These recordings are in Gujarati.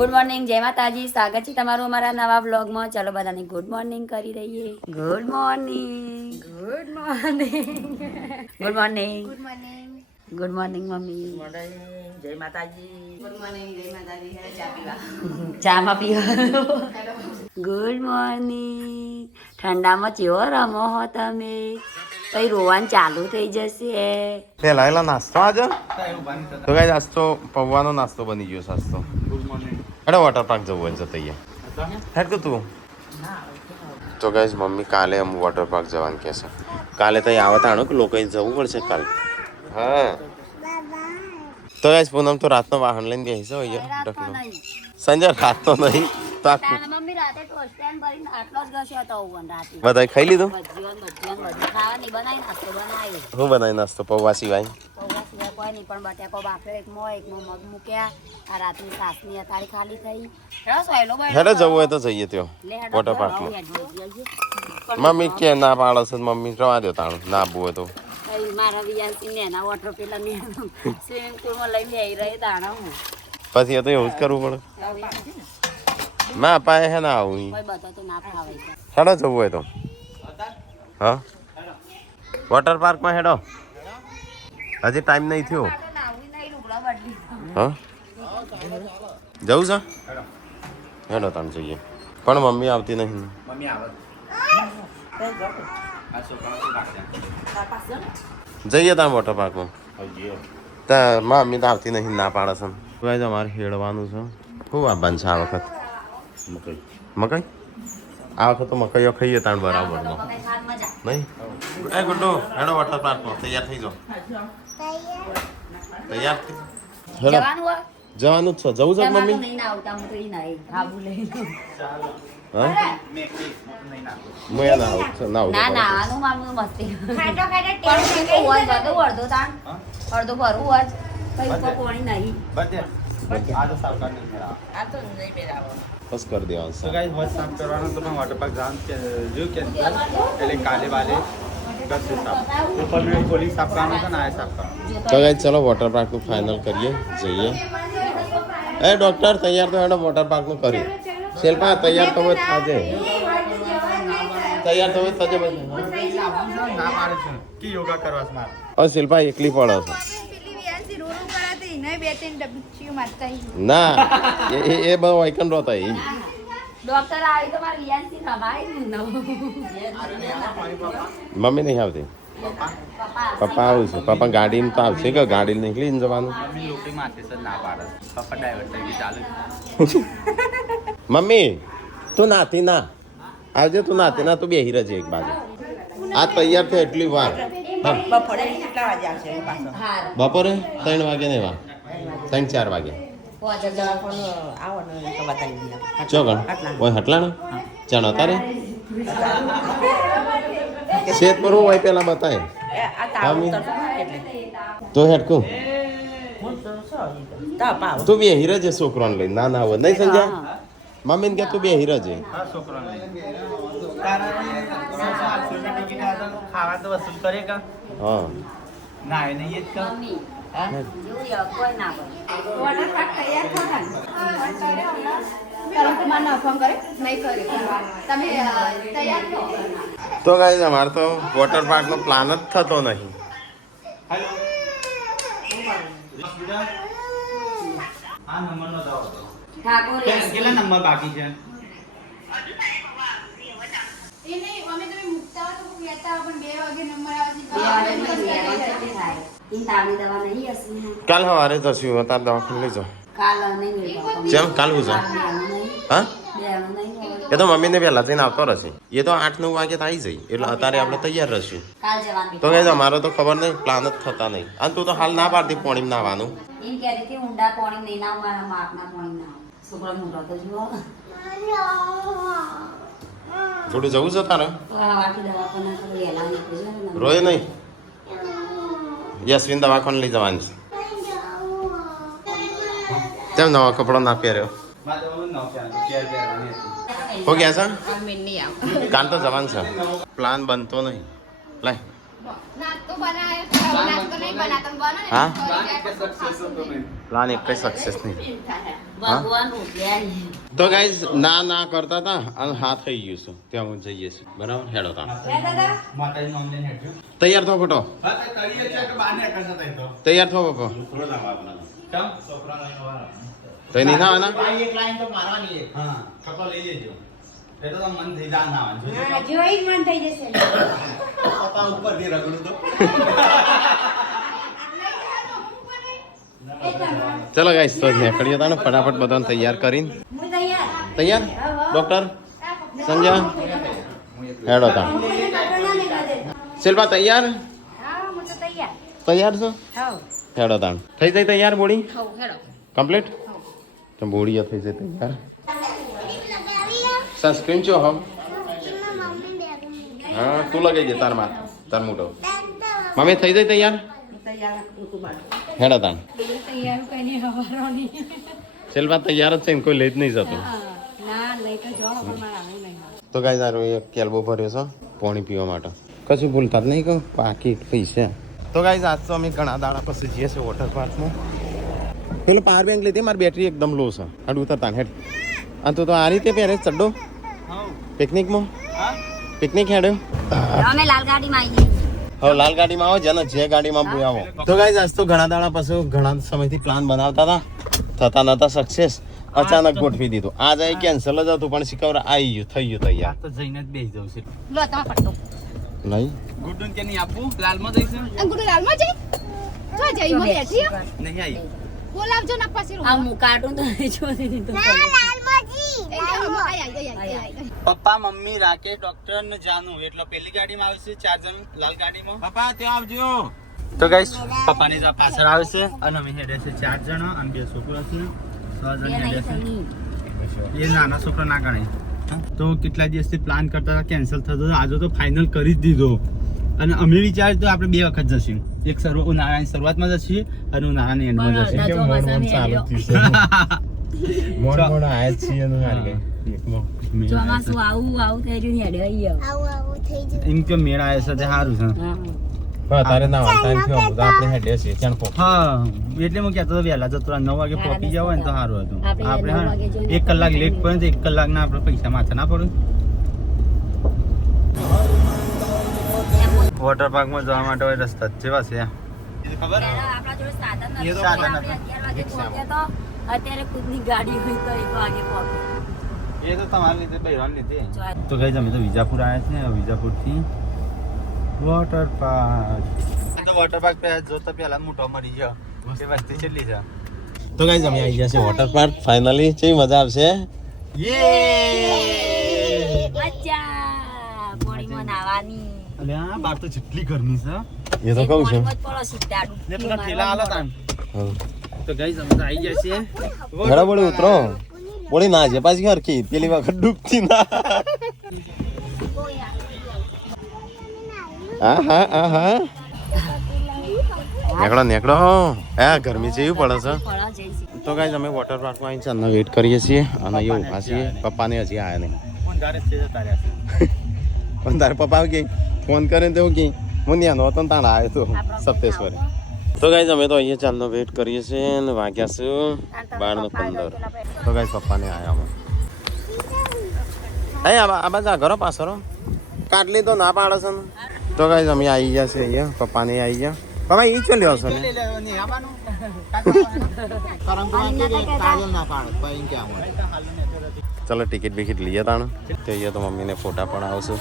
ગુડ મોર્નિંગ, જય માતાજી. સ્વાગત છે તમારું અમારા નવા વ્લોગમાં. ચાલો બધાને ગુડ મોર્નિંગ કરી દઈએ. Good morning. Good morning. Good morning. Good morning. Good morning mummy. જય માતાજી. Good morning. જય માતાજી. ચા પીવા. ચામાં પીવા. Good morning. ઠંડામાં ચેવો રમો હો તમે? પછી રોવાનું ચાલુ થઈ જશે. પેલા એલા નાસ્તો આજે તો કઈ નાસ્તો પૌવાનો નાસ્તો બની ગયો નાસ્તો. અરે વોટર પાર્ક જવું હોય જઈએ હેડ તું. તો ગાઈઝ મમ્મી કાલે અમ વોટર પાર્ક જવાનું કહેશે. કાલે તો આવતા આણો કે લોકો જવું પડશે કાલે. હા તો ગાઈઝ પૂનમ તો રાતનો વાહન લઈને ગઈ છે ઢકલો સંજય રાતનો નહીં તો મમ્મી રાતે ટોસ્ટ ભરીને આટલો જ ગયો હતો રાતે. બધા ખાઈ લીધું. ખાવાની બનાવી નાસ્તો બનાવી. હું બનાવી નાસ્તો પૌવા સિવાય પૌવા સિવાય કોઈ નહીં, પણ બટેકો બાફ્યો એકમાં મગ મૂક્યા. આ રાતની સાસની અથાળી ખાલી થઈ. હેડે જવું હોય તો જઈએ ત્યાં વોટર પાર્કમાં. મમ્મી કે ના પાડો છે મમ્મી રવા દો તાણું ના આવવું હોય તો. મારા વિયાસી ને એના વોટર પેલા ને સ્વિમિંગ પુલમાં લઈને આવી રહી તાણા હું પછી એ તો એવું જ કરવું પડે. ના પાય હે ના આવું કોઈ બધા તો ના ફાવે. હેડો જવું હોય તો. હા વોટર પાર્કમાં હેડો. હજી ટાઈમ નહીં થયો. હા જવું છે હેડો તાણ જઈએ. પણ મમ્મી આવતી નહીં. જઈએ ત્યાં વોટર પાર્કમાં. ત્યાં મમ્મી તો આવતી નહીં ના પાડે છે. ભાઈ અમારે હેડવાનું છે. ખૂબ આવવાનું છે આ વખત. મકાઈ આ વખત તો મકાઈઓ ખાઈએ તાણ બરાબર નહીં. એ ગુડ્ડુ હેડો વોટર પાર્કમાં તૈયાર થઈ જાઓ. તૈયાર થઈ હેડો જવાનું જ છે. જવું છે મમ્મી? અડધો ભરવું હોય કઈ ઉપર કોણી નહીં. બસ કરી દેવાનું તો ગાઈસ હોજ સાફ કરવાનો તો પણ વોટર પાર્ક જવાનું કે જો કે એટલે કાલે વાલે કરશે સાફ ઉપર મેં ખોલી સાફ કરવાનો છે ને આ સાફ કરવાનો. તો ગાઈસ ચલો વોટર પાર્કનું ફાઇનલ કરીએ જઈએ. એ ડોક્ટર તૈયાર તો હેડો વોટર પાર્કનું કર્યું. શિલ્પા તૈયાર તમે થાજે. તૈયાર તમે થજે ભાઈ. ના પાડે છે કે યોગા કરવા છે મારે. ઓ શિલ્પા એકલી પડો છો. ના એ બહુ વાયકન રોતા એ ડોક્ટર આવી તો મારે રિયાન્સી રમાય ને મમ્મી નહીં આવતી. પપ્પા આવું છે. પપ્પા ગાડીમાં તો આવશે કે ગાડી નીકળી ને જવાનું. મમ્મી લોકોની માથે સર ના પાડે પપ્પા ડ્રાઈવર તરીકે ચાલુ. મમ્મી તું નાતી ના આવજે. તું નાતી ના તું બેહી રહેજે એક બાજુ. આ તૈયાર થઈ એટલી વાર. બપોરે 3 વાગે ને વા 3-4 વાગે ચોગણ ઓય હટલાના ચાણ અતારે શેત પર હું હોય પેલા બતાય તો હેટકું તું બે હીરા છે છોકરાને લઈને. ના ના હોય નહીં સમજ્યા. મમ્મીને કે તું બે હીરા છે. ખાવા તો વસૂલ કરે કે હા ના એ નહીં જ કર. તો ગાઈસ અમારે તો વોટર પાર્ક નો પ્લાન જ થતો નહીં. આ નંબર નો દાવો કેટલા નંબર બાકી છે? કાલ સવારે જશું. તાર દવાખાને લઈ જાઓ. ચેમ કાલ હું જાઉં? હા એ તો મમ્મીને પહેલા થઈને આવતો રહેશે. એ તો 8-9 વાગે આવી જાય એટલે અત્યારે આપણે તૈયાર રહીશું. તો કઈ અમારો તો ખબર નહીં પ્લાન જ થતા નહીં. અને તું તો હાલ ના પાડતી પોણી નાવાનું. થોડું જવું છે તારે? રોય નહીં. યશવીન દવાખાને લઈ જવાની છે. કેમ નવા કપડો ના પહેર્યો? હો ગયા છે કાલ તો જવાનું છે. પ્લાન બનતો નહીં. લાય હા પ્લાન એક કઈ સક્સેસ નહીં. ભગવાન ઉઠ્યા તો ગાઈઝ ના કરતા હતા અને હા થઈ ગયું છે ત્યાં હું જઈએ છીએ બરાબર હેડો તા માતાજી નામ લઈને હેડજો. તૈયાર થો ફોટો હા તો કરીએ છે કે બહાર ને કરતા થાય તો તૈયાર થો પપ્પા કેમ છોકરાનો એનો વાર તો એની ના આવે આ એક લાઈન તો મારવાની એક હા કપા લઈ લેજો એટલે તો મન થઈ જા ના આવે જોઈ મન થઈ જશે કપા ઉપર થી રગડું તો ચલો ગાઈસ તો નીકળીએ તા ને ફટાફટ બધાને તૈયાર કરીને તૈયાર ડોક્ટર સંજય હેડો તા શિલ્પા તૈયાર તૈયાર છો હેડો તા થઈ જાય તૈયાર બોડી કમ્પ્લીટ તો બોડી થઈ જાય તૈયાર સનસ્ક્રીન ચો હમ હા તું લગાઈ દે તાર માં તાર મોટો મમ્મી થઈ જાય તૈયાર હેડો તા શિલ્પા તૈયાર જ છે ને કોઈ લઈ જ નહીં જતું તો ગાઈસ આરો એક કેલ્બો ભર્યો છે પાણી પીવા માટે કશું ભૂલતા જ નહીં કહું પાકીટ પૈસા તો ગાઈસ આજ તો અમે ઘણા દાડા પછી જઈએ છીએ વોટર પાર્કમાં પેલું પાવર બેંક લીધી મારી બેટરી એકદમ લો છે હાડ ઉતરતા હેડ આ તો આ રીતે પહેરે ચડ્ડો પિકનિકમાં પિકનિક હેડ્યો અમે લાલ ગાડીમાં આવી જઈએ હવે લાલ ગાડીમાં આવો જેને જે ગાડીમાં આવો તો ગાઈસ આજ તો ઘણા દાડા પછી ઘણા સમયથી પ્લાન બનાવતા હતા થતા નતા સક્સેસ અચાનક ગોઠવી દીધું આજ આ કેન્સલ જ હતું પણ શીખવર આવી ગયું થઈ ગયું તૈયાર તો જઈને જ બેસી જવું છે લો તમે પટ્ટો નહીં ગુડ્ડુન કે નહીં આપવું લાલમાં જઈશું અંગુર લાલમાં જઈ જો જઈ મો બેઠી હો. નહીં આવી બોલાવજો ના પાછી આ હું કાઢું તો જોઈ દીધું પપ્પા મમ્મી રાકેશ ડોક્ટર ને જાનુ એટલે પેલી ગાડીમાં આવશે 4 જણ લાલ ગાડીમાં પપ્પા ત્યાં આવજો તો ગાઈસ પપ્પાની જા પાછળ આવશે અને અમે હેડે છે 4 જણ અને 2 છોકરા છે 6 જણ હેડે છે એ નાના છોકરા ના ગણાય તો કેટલા દિવસથી પ્લાન કરતા હતા કેન્સલ થતો હતો આજે તો ફાઇનલ કરી જ દીધો અને અમે વિચાર્યું તો આપણે 2 વખત જશું એક ઉનાળાની શરૂઆતમાં જશું અને ઉનાળાની એન્ડમાં જશું મોડ આયા છીએ ને હારી ગઈ ચોમાસું આવું થઈ રહ્યું હેડે અહીંયા એમ કે મેળા આવે છે તે સારું છે તારે ના ટાઈમ થયો તો આપણે હેડે છીએ ચાણ પો હા એટલે હું કહેતો હતો વહેલા જતો 9 વાગે પહોંચી જાવ ને તો સારું હતું આપણે આપણે 9 વાગે જઈને 1 કલાક લેટ પડે તો 1 કલાકના આપણે પૈસા માથે ના પડે વોટર પાર્કમાં જવા માટે રસ્તા જેવા છે ખબર આપણા જોડે સાધન એ તો નથી. સાધન આપણે 11 વાગે પહોંચ્યા તો અત્યારે ખુદની ગાડી હોય તો 1 વાગે પહોંચે એ તો તમારી લીધે બહેરાન લીધે તો ગઈ અમે તો વિજાપુર આવ્યા છે વિજાપુર થી વોટર પાર્ક તો વોટર પાર્ક પે જોતા પહેલા મોટો મરી ગયો એ વસ્તી કેટલી છે તો ગાઈઝ અમે આવી ગયા છે વોટર પાર્ક ફાઇનલી કેવી મજા આવશે મજા પાણીમાં નાવાની અલે આ બાર તો જેટલી ગરમી છે એ તો કહું છું પાણીમાં જ પડો સીધા ને પેલા ઠેલા આલા તા હા. તો ગાઈસ અમે તો આવી ગયા છીએ ઘડા બોડી ઉતરો બોડી ના છે પાછી હરખી પેલી વખત ડૂબતી ના હા નેકળો હા ગરમી જેવી પડે છે પડો જઈશું તો ગાઈઝ અમે વોટર પાર્કમાં આવીને ચાંદનો વેઇટ કરીએ છીએ અને એ ઊભા છીએ પપ્પાને હજી આવ્યા નહીં કોણ ધારે છે તારે પણ તારે પપ્પા કે ફોન કરે તો કે હું ત્યાંનો હતો ને તાણ આવ્યો તો સપ્તેશ્વરે તો ગાઈઝ અમે તો અહીંયા ચાંદનો વેઇટ કરીએ છીએ ને વાગ્યા છે 12:15 તો ગાઈઝ પપ્પાને આવ્યા અમે આ બાજુ ઘરો પાછળ કાટલી તો ના પાડે છે ને તો ગાઈઝ અમે આવી ગયા છે અહીંયા પપ્પાને આવી ગયા પપ્પા ઈ ચો લ્યો છો ને ચલો ટિકિટ બિકિટ લઈએ તાણ તો અહીંયા તો મમ્મીને ફોટા પણ આવશે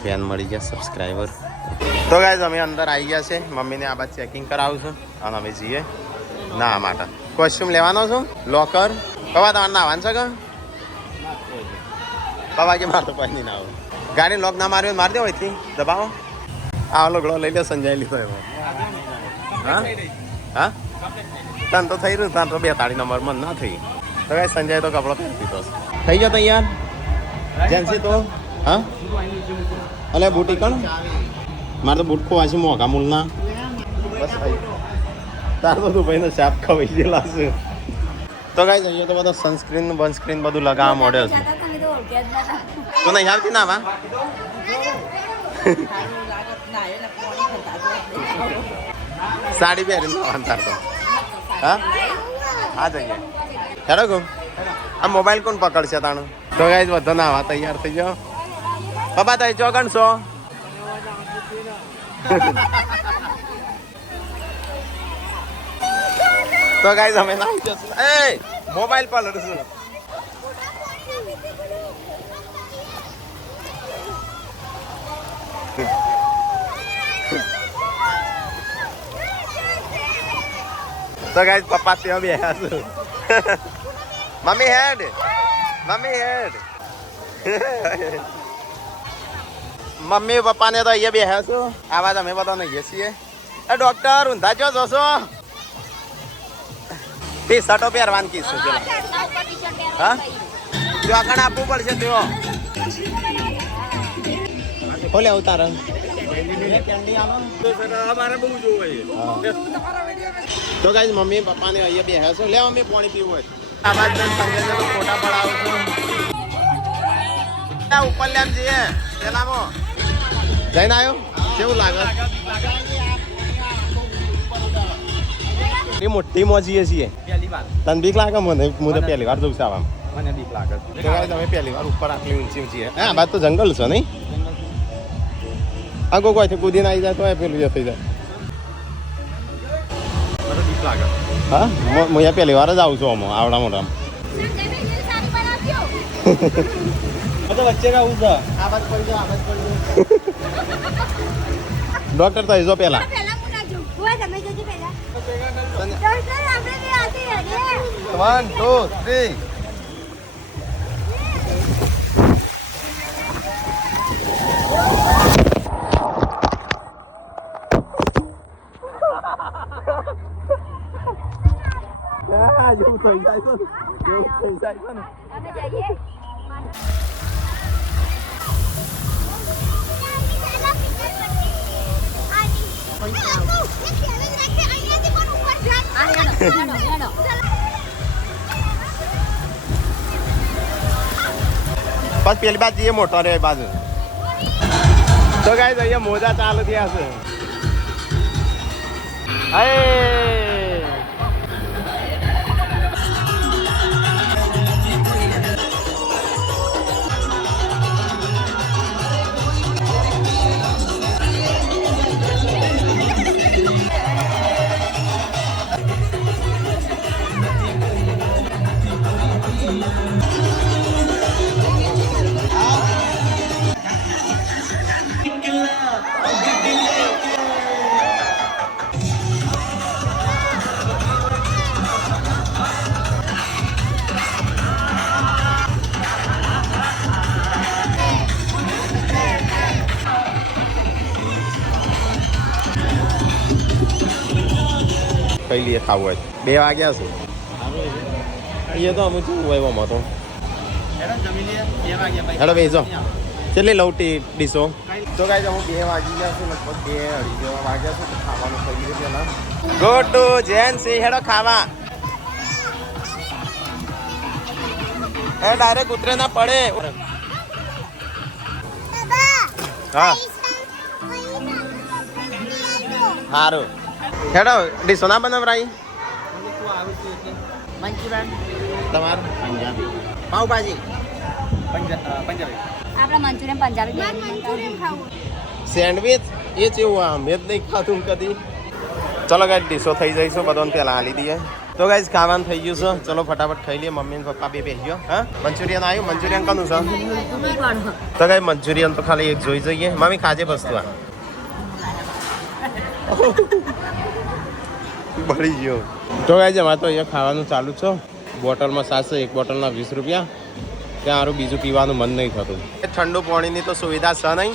ફેન મળી ગયા સબસ્ક્રાઈબર તો ગાઈઝ અમે અંદર આવી ગયા છે મમ્મીને આ બાદ ચેકિંગ કરાવું અને અમે જઈએ ના માટે કોસ્ટ્યુમ લેવાનો છું લોકર બાબા તમારે નાવાનું છે કે બાબા કે મારે તો કોઈ નહીં ના આવે ગાડી લોક ના માર્યો મારી દે હોયથી દબાવો આ લોકડો લઈ લે સંજય લીધો એમાં હા તાન તો થઈ રહ્યું તાન તો 42 નંબર મન ના થઈ તો ગાઈઝ સંજય તો કપડો પહેરી દીધો થઈ ગયો તૈયાર જેન્સી તો હા અલે બુટી કણ મારે તો બૂટ ખોવા છે મોકા મૂલના બસ ભાઈ તાર તો તું ભાઈને સાપ ખવાઈ ગયેલા છે તો ગાઈઝ અહીંયા તો બધો સનસ્ક્રીન બનસ્ક્રીન બધું લગાવવા મોડેલ છે તમે તો ઓળખ્યા જ નતા. તું નહીં આવતી ના વા સાડી પહેરીને આવવાનું તાર તો હા હા જઈએ હેડો કહું આ મોબાઈલ કોણ પકડશે તાણું તો ગાઈઝ બધા નાવા તૈયાર થઈ જાઓ પપ્પા તઈ ચોકણ છો તો ગાઈઝ અમે નાઈ જશું એ મોબાઈલ પલડશું તો ગાઈઝ પપ્પા ત્યાં બેઠા છું મમ્મી હેડ મમ્મી પપ્પા ને તો અહીંયા બેઠા છું આવાજ અમે બધા નહીએ છીએ એ ડોક્ટર ઊંધા જો જોશો ટી શર્ટો પહેરવાની કીધું છે હા જો આગળ આપવું પડશે તેઓ ખોલે ઉતાર તો ગાઈઝ મમ્મી પપ્પા ને અહીંયા બેહ્યા છો લે મમ્મી પાણી પીવું હોય આવાજ ફોટા પડાવું છું ઉપર લેમ જઈએ પેલામાં જઈને આવ્યો કેવું લાગે એ મોટી મોજીએ છીએ તને બીક લાગે મને હું તો પહેલી વાર જઉં છું આવા મને બીક લાગે તો ગાઈઝ અમે પહેલી વાર ઉપર આટલી ઊંચી ઊંચી હા બાદ તો જંગલ છે નહીં આગો કોઈ કૂદીને આવી જાય તો પેલું થઈ જાય મને બીક લાગે હા હું અહીંયા પહેલી વાર જ આવું છું આમાં આવડા મોટા તો વચ્ચે કા ઉધા આવાજ પડી ડોક્ટર તો જો પેલા વન ટુ થ્રી એવું થઈ જાય તો એવું થઈ જાય તો ને બસ પેલી બાજુ જઈએ મોટો રે બાજુ તો ગાઈઝ અહીંયા મોજા ચાલુ થયા છે કઈ લઈએ ખાવું હોય 2 વાગ્યા છે એ તો અમુક શું હોય એમાં તો હેલો બેસો કેટલી લવટી ડીશો તો ગાઈઝ હું 2 વાગી ગયા છું લગભગ 2 અઢી જેવા વાગ્યા છે તો ખાવાનું થઈ ગયું પેલા ગોટુ જેન્સી હેડો ખાવા એ ડાયરેક્ટ ઉતરે ના પડે હા સારું હેડો ડીશો ના બનાવરાઈ મંચુરિયન તમારું પંજાબી પાવભાજી પંજાબી આપણા મંચુરિયન પંજાબી સેન્ડવિચ એ જેવું આ મેં જ નહીં ખાધું કદી ચલો ગાઈઝ ડીશો થઈ જઈશું બધાને પહેલાં આલી દઈએ તો ગાઈઝ ખાવાનું થઈ ગયું છે ચલો ફટાફટ ખાઈ લઈએ મમ્મી ને પપ્પા બે બેસી ગયો હા મંચુરિયન આવ્યું મંચુરિયન કોનું છે તો ગાઈઝ મંચુરિયન તો ખાલી એક જોઈ જઈએ મમ્મી ખાજે વસ્તુ આ બળી ગયો તો ગાઈઝ અમારે તો અહીંયા ખાવાનું ચાલુ છે બોટલમાં 700 એક બોટલના 20 રૂપિયા ત્યાં સારું બીજું પીવાનું મન નહીં થતું ઠંડુ પાણીની તો સુવિધા છે નહીં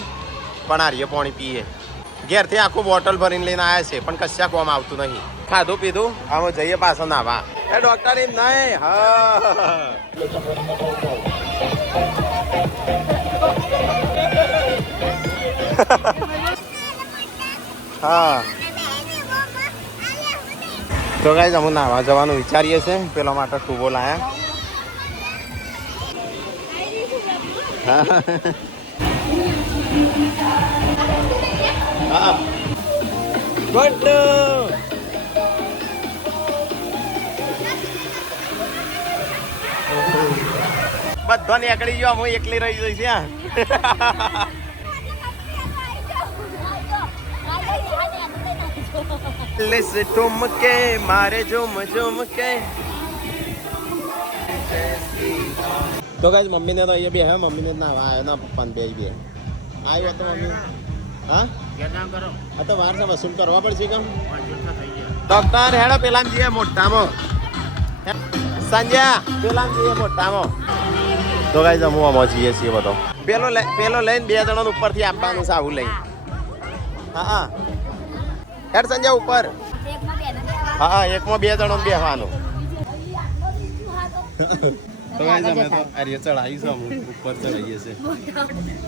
પણ આર્ય પાણી પીએ ઘેરથી આખું બોટલ ભરીને લઈને આવ્યા છે પણ કશા કોમ આવતું નહીં ખાધું પીધું આમ જઈએ પાછા નાવા એ ડોક્ટર એમ નહીં હા તો ગાઈઝ અમે નાવા જવાનું વિચારીએ છીએ પેલા માટે ટૂબો લાયા હા બધો નીકળી ગયો હું એકલી રહી જઈશ ત્યાં લેસ ઠુમકે મારે ઝુમ ઝુમ કે તો ગાઈસ મમ્મીને તો અહીંયા બે હે મમ્મીને ના આવ્યો ના પપ્પાને બે આવ્યો તો મમ્મી હા આ તો વાર છે વસૂલ કરવા પડશે કેમ ડોક્ટર હેડો પેલા જઈએ મોટામાં સંજ્યા પેલા જઈએ મોટામાં તો ગાઈસ અમે આમાં જઈએ છીએ બધો પેલો લઈને 2 જણા ઉપરથી આપવાનું છે આવું લઈ હા હેડ સંજ્યા ઉપર હા એકમાં 2 જણા બેસવાનું તો ગાઈસ અમે તો અરે ચડાવી છે ઉપર ચડાવીએ છે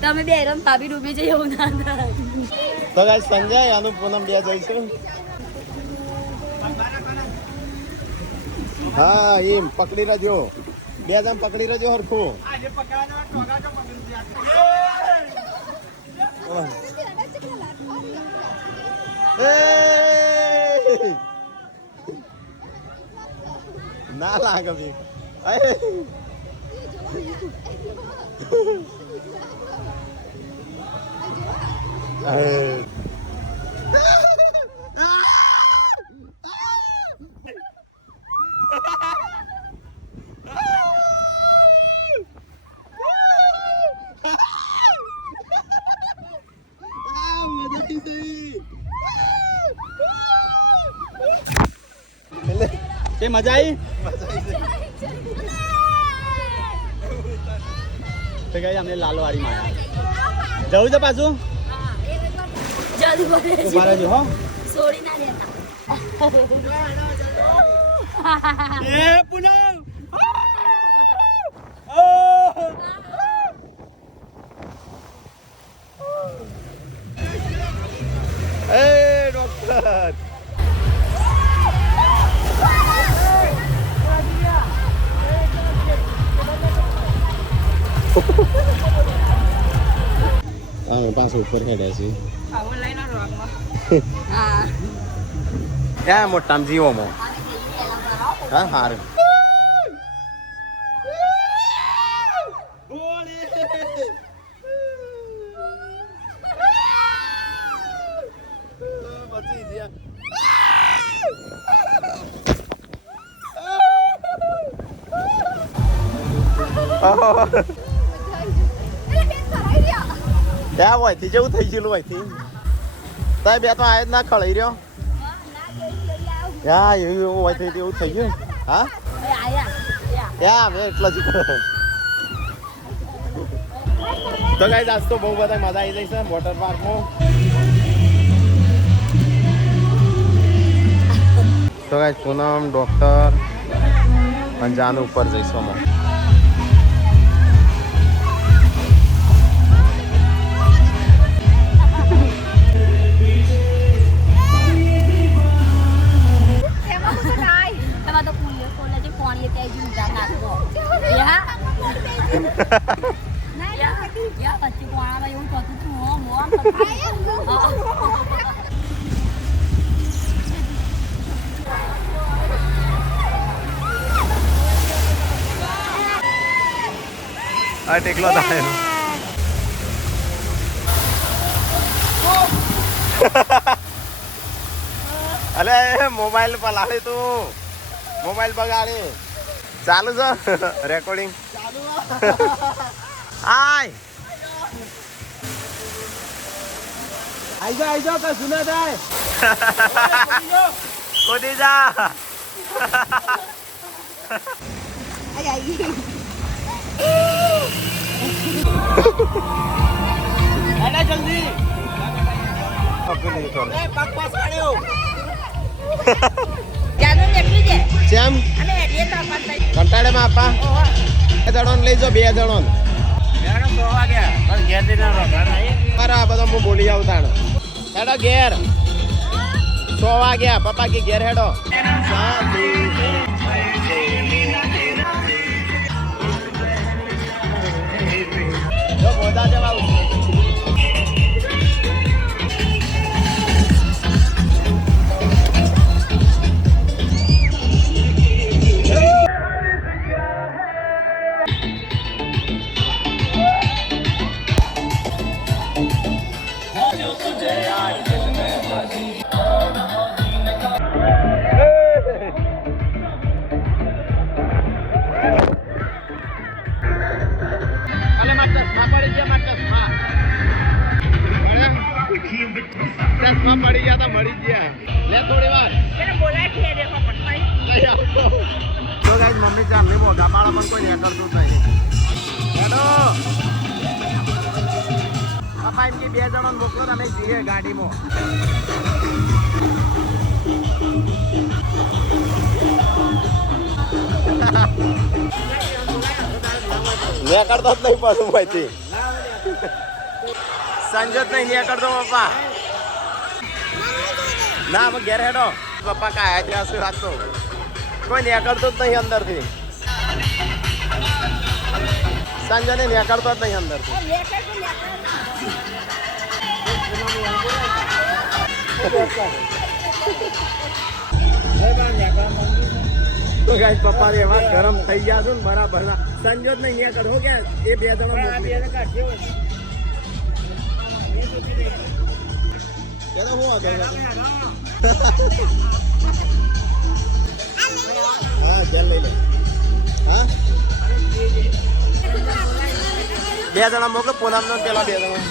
તમે બે રમ ભાભી ડૂબી જઈ એવું ના થાય તો ગાઈસ સંજય આનું પૂનમ 2 જઈશું હા એમ પકડી રહેજો 2 જણ પકડી રહેજો હરખું ના લાગે ભી તે મજા આવી તો ગઈ અમને લાલવાડીમાં આવ્યા જવું છે પાછું જલ્દી બોલે ઉભા રહેજો હો છોડી ના દેતા એ પૂનમ એ ડોક્ટર હા પાછો ઉપર હેડે છે હા મોટામ જીવોમાં હા હારું ત્યાં હોય થી જેવું થઈ ગયેલું હોય થી તાય બે તો આ જ ના ખળાઈ રહ્યો હા એવું હોય થઈ એવું થઈ ગયું હા યા મેં એટલા જ તો ગાઈસ આજ તો બહુ બધા મજા આવી જાય છે વોટર પાર્કમાં તો ગાઈસ પૂનમ ડોક્ટર અને જાનું ઉપર જઈશું અમે આ ટેકલો થાય અલે મોબાઈલ પર લાવે તું મોબાઈલ બગાડે ચાલુ છે રેકોર્ડિંગ આય આઈ જાઓ કશું ના થાય કોટી જા જલ્દી પગ પાછાડ્યો કેમ કંટાળેમાં આપા 2 જણોને લઈ જાઓ 2 જણોને મારા આ બધા હું બોલી આવું તાણ હેડો ઘેર 100 વાગ્યા પપ્પા કે ઘેર હેડો જો બોધા જવા ભાઈ ચાલની મોઢા પાડા પણ કોઈ નીકળતું જ નહીં હેડો પપ્પા એમ કે 2 જણો મોકલો તમે જઈએ ગાડીમાં નીકળતો જ નહીં પાછું ભાઈથી સંજોત નહીં નીકળતો પપ્પા ના અમે ઘેર હેડો પપ્પા કાયા ત્યાં શું રાખતો કોઈ નીકળતો જ નહીં અંદરથી સંજયને નીકળતો જ નહીં અંદરથી તો ગાઈસ પપ્પા એવા ગરમ થઈ ગયા છો ને બરાબર ના સંજોત નહીં નીકળ હો ગયા એ 2 જણા હા ચાલ લઈ લે હા 2 જણા મોકલો પૂનમ નો પેલા 2 જણા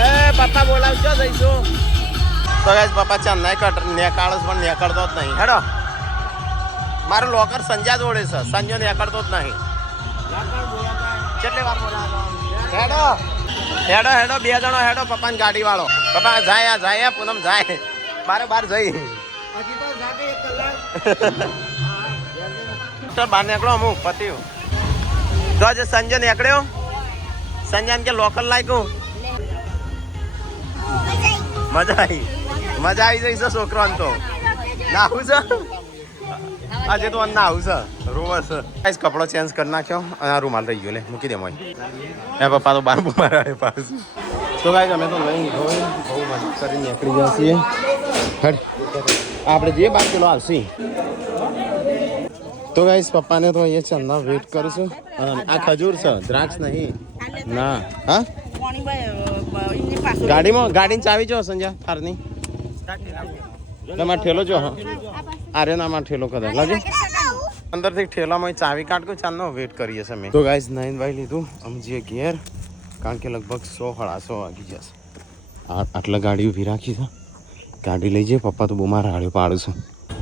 એ પપ્પા બોલાવજો જઈશું તો ગાઈસ પપ્પા ચાંદના કટર નેકાળસ પણ નેકળતો જ નહીં હેડો મારું લોકર સંજ્યા જોડે છે સંજય નેકળતો જ નહીં કેટલી વાર બોલાવો હેડો હેડો હેડો 2 જણો હેડો પપ્પાની ગાડી વાળો પપ્પા જાય પૂનમ જાય બાર જઈ બહાર નીકળો અમુક પત્યું તો આજે સંજય નીકળ્યો સંજય કે લોકલ લાગ્યું મજા આવી જઈશ છોકરાને તો નાવું છે આજે તો નાવું છે રોવર છે કપડો ચેન્જ કરી નાખ્યો અને આ રૂમાલ રહી ગયો લે મૂકી દે મોય એ પપ્પા તો બાર મારા પાસ તો ગાઈસ અમે તો લઈ બહુ મજા કરીને નીકળી ગયા છીએ હટ આપણે જે 12 કિલો આવશે તો ગાઈસ પપ્પાને તો અહીંયા ચાલના વેઇટ કરું છું આ ખજૂર છે દ્રાક્ષ નહીં ના હા ગાડીની ચાવી જો સંજય થારની તમારે ઠેલો જો હા અરે ના માં ઠેલો કદાચ લાગે અંદરથી ઠેલામાં ચાવી કાઢકો ચાલનો વેઇટ કરીએ છીએ અમે તો ગાઈસ 9 વાઈ લીધું અમે જે ઘેર કારણ કે લગભગ 100-150 વાગી જશે આટલા ગાડી ઊભી રાખી છે ગાડી લઈ જઈએ પપ્પા તો બુમાર રાડ્યો પાડું છું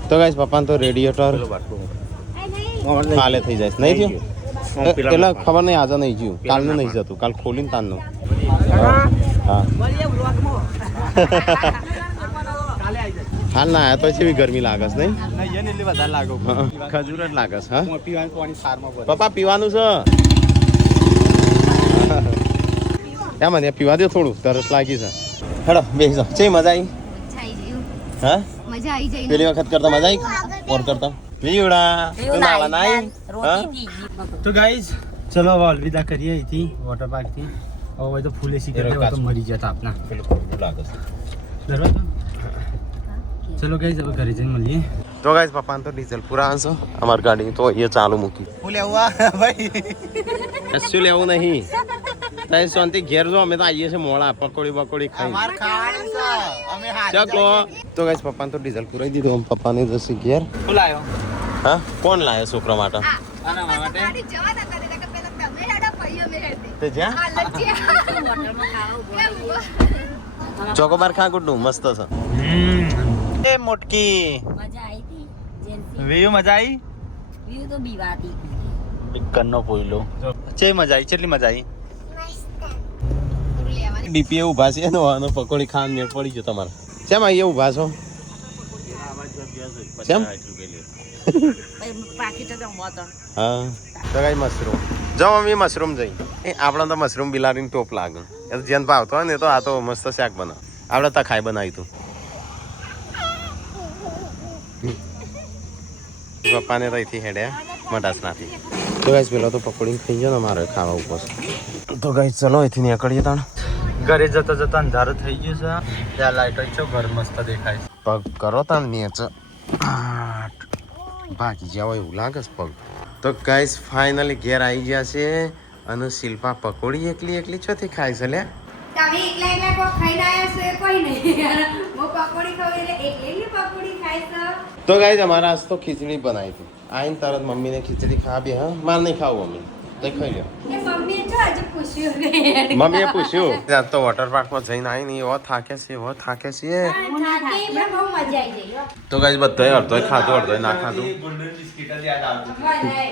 તો ગાઈસ પપ્પાને તો રેડિયેટર કાલે થઈ જાય નહીં થયું એટલે ખબર નહીં આજે નહીં જ્યું કાલનું નહીં જતું કાલ ખોલીને તાનનું હા હાલ ના આયા તો છે ગરમી લાગે છે નહીં ખજૂર જ લાગે છે હા પપ્પા પીવાનું છે એમ મને પીવા દે થોડું તરસ લાગી છે હેડો બેસી જાઓ છે મજા આવી હા મજા આવી જાય પેલી વખત કરતા મજા આવી ઓર કરતા વીવડા તું નાવા ના આવી તો ગાઈઝ ચલો હવે અલવિદા કરીએ અહીંથી વોટર પાર્ક થી હવે તો ફૂલે શીખે તો મરી જતા આપના લાગે છે ચલો ગાઈઝ હવે ઘરે જઈને મળીએ તો ગાઈઝ પપ્પાને તો ડીઝલ પૂરા હશે અમારી ગાડી તો અહીંયા ચાલુ મૂકી ફૂલે હુઆ ભાઈ કશું લેવું નહીં તાઈ શાંતિ ઘેર જો અમે તો આવીએ છીએ મોડા પકોડી ખાઈ ચકો તો ગાઈઝ પપ્પાને તો ડીઝલ પુરાઈ દીધું પપ્પાને જશે ઘેર બોલાયો હા કોણ લાયો છોકરા માટે તે જ્યાં ચોકોબાર ખા ગુડ્ડું મસ્ત છે એ મોટકી મજા આવી હતી જેન્સી વ્યૂ મજા આવી વ્યૂ તો બીવાતી કન્નો પોઈલો છે મજા આવી કેટલી મજા આવી ડીપીએ ઊભા છે એનો પકોડી ખાન મેળ પડી ગયો તમારે કેમ અહીંયા ઊભા છો કેમ હા તો કઈ મશરૂમ જાઓ મમ્મી મશરૂમ જઈ એ આપણે તો મશરૂમ બિલાડીની ટોપ લાગે એ તો જેન ભાવતો હોય ને તો આ તો મસ્ત શાક બનાવ આપણે તખાઈ બનાવી તું પપ્પાને તો અહીંથી હેડ્યા મટાસનાથી તો ગાઈસ પેલો તો પકોડી થઈ ગયો ને મારે ખાવા ઉપર તો ગાઈસ ચલો અહીંથી નીકળીએ તાણ ઘરે જતા જતા અંધારું થઈ ગયું છે ત્યાં લાઈટો છે ઘર મસ્ત દેખાય છે પગ કરો તાણ નીચે ભાગી જાવ એવું લાગે છે પગ તો ગાઈસ ફાઇનલી ઘેર આવી ગયા છે અને શિલ્પા પકોડી એકલી ચોથી ખાય છે લે તમે એકલા કોઈ ખાઈને આવ્યા છે કોઈ નહીં હું પકોડી ખાવ એટલે એકલી પકોડી ખાય છે તો ગાઈસ અમારા આજ તો ખીચડી બનાવી હતી આઈને તરત મમ્મીને ખીચડી ખાવી હા મારે નહીં ખાવું મમ્મી તો ખાઈ લ્યો એ મમ્મીએ જો હજુ પૂછ્યું નહીં. મમ્મીએ પૂછ્યું ત્યાં તો વોટર પાર્કમાં જઈને આવી નહીં એવો થાકે છે થાકી પણ બહુ મજા આવી ગઈ હો. તો ગાઈસ બધાએ અડધો ખાધું અડધો ના ખાધું ગોલ્ડન બિસ્કિટ જ યાદ આવતું અમારે